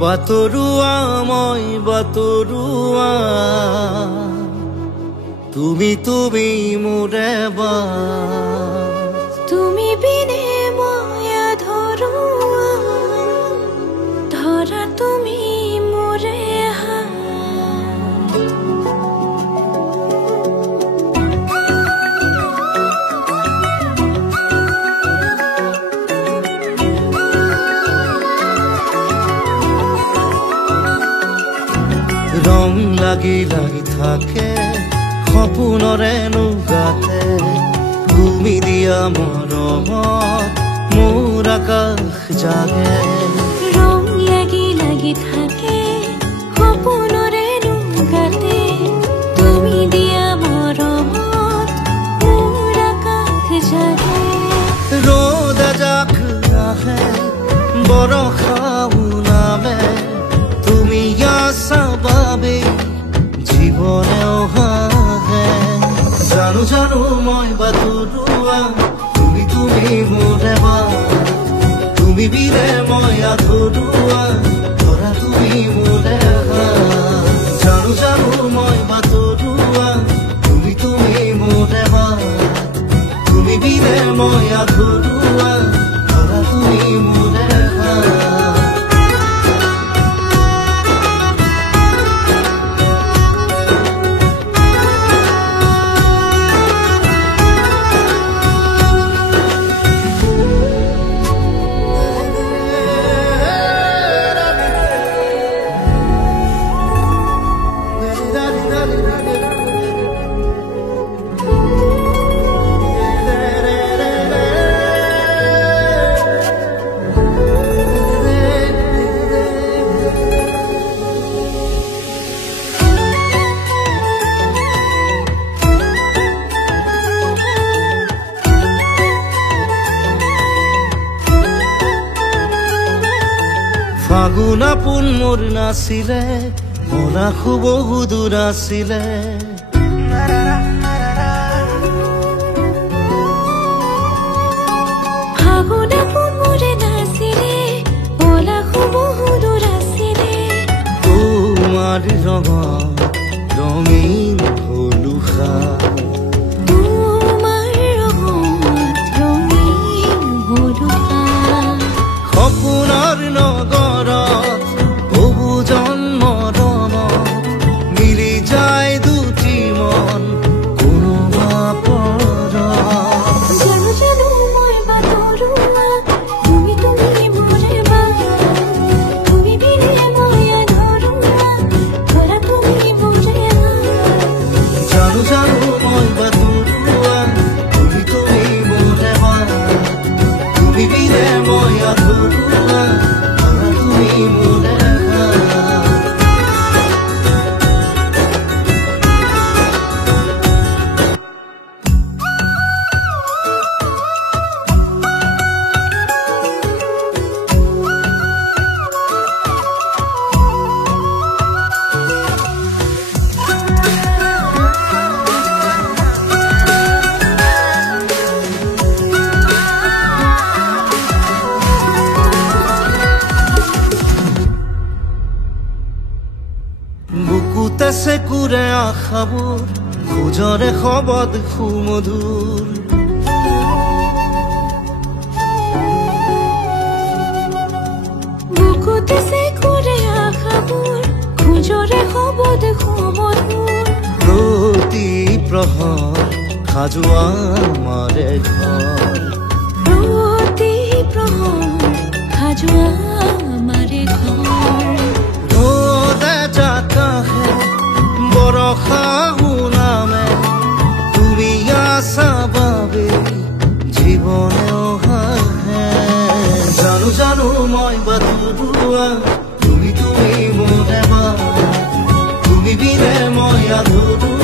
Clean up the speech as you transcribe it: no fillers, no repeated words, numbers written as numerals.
বাতৰুৱা মই বাতৰুৱা তুমি মোৰে বা তুমি বিনে মই আধৰুৱা ধৰা তুমি মোৰে ৰং লাগি লাগি থাকে সপোনৰে নুগাতে তুমি দিয়া মৰমত মোৰ আকাশ জাগে ৰং লাগি লাগি থাকে সপোনৰে নুগাতে তুমি দিয়া মৰমত মোৰ আকাশ জাগে ৰ'দ এজাক আহে বৰষাও নামে তুমি আছা বাবে জীৱনে অহাহে জানো জানো মই বাতৰুৱা তুমি মোৰে বা তুমি বিনে মই আধৰুৱা ধৰা তুমি মোৰে জানো জানো মই বাতৰুৱা তুমি মোৰে বা তুমি বিনে মই আধৰুৱা ধৰা তুমি মোৰে ফাগুনা পোন মোৰ নাছিলে মনাসু বহু দূৰ আছিলে ফাগুনা পোন মোৰ নাছিলে মনাসু বহু দূৰ আছিলে তোমাৰ ৰঙত ৰঙীন হলুখা তোমাৰ ৰঙত ৰঙীন হলুখা সপোনৰ নগৰত বহু জন্মৰ মিলি যায় দুটি মন কোনোবা পৰত জানো জানো মই বাতৰুৱা তুমি মোৰে বা তুমি বিনে মই আধৰুৱা ধৰা তুমি মোৰে জানো জানো মই বাতৰুৱা তুমি মোৰে বা তুমি বিনে মই আধৰুৱা ধৰা তুমি মোৰে বুকুতে চেকুৰে আশাবোৰ খোজৰে শবদ সুমধুৰ বুকুতে চেকুৰে আশাবোৰ খোজৰে শবদ সুমধুৰ প্ৰতি প্ৰহৰ সাজোৱা আমাৰে ঘৰ প্ৰতি প্ৰহৰ সাজোৱা আমাৰে ঘৰ ৰ'দে জাকাহে বৰষাও নামে তুমি আছা বাবে জীৱনে অহাহে জানো জানো মই বাতৰুৱা তুমি মোৰে বা তুমি বিনে মই আধৰুৱা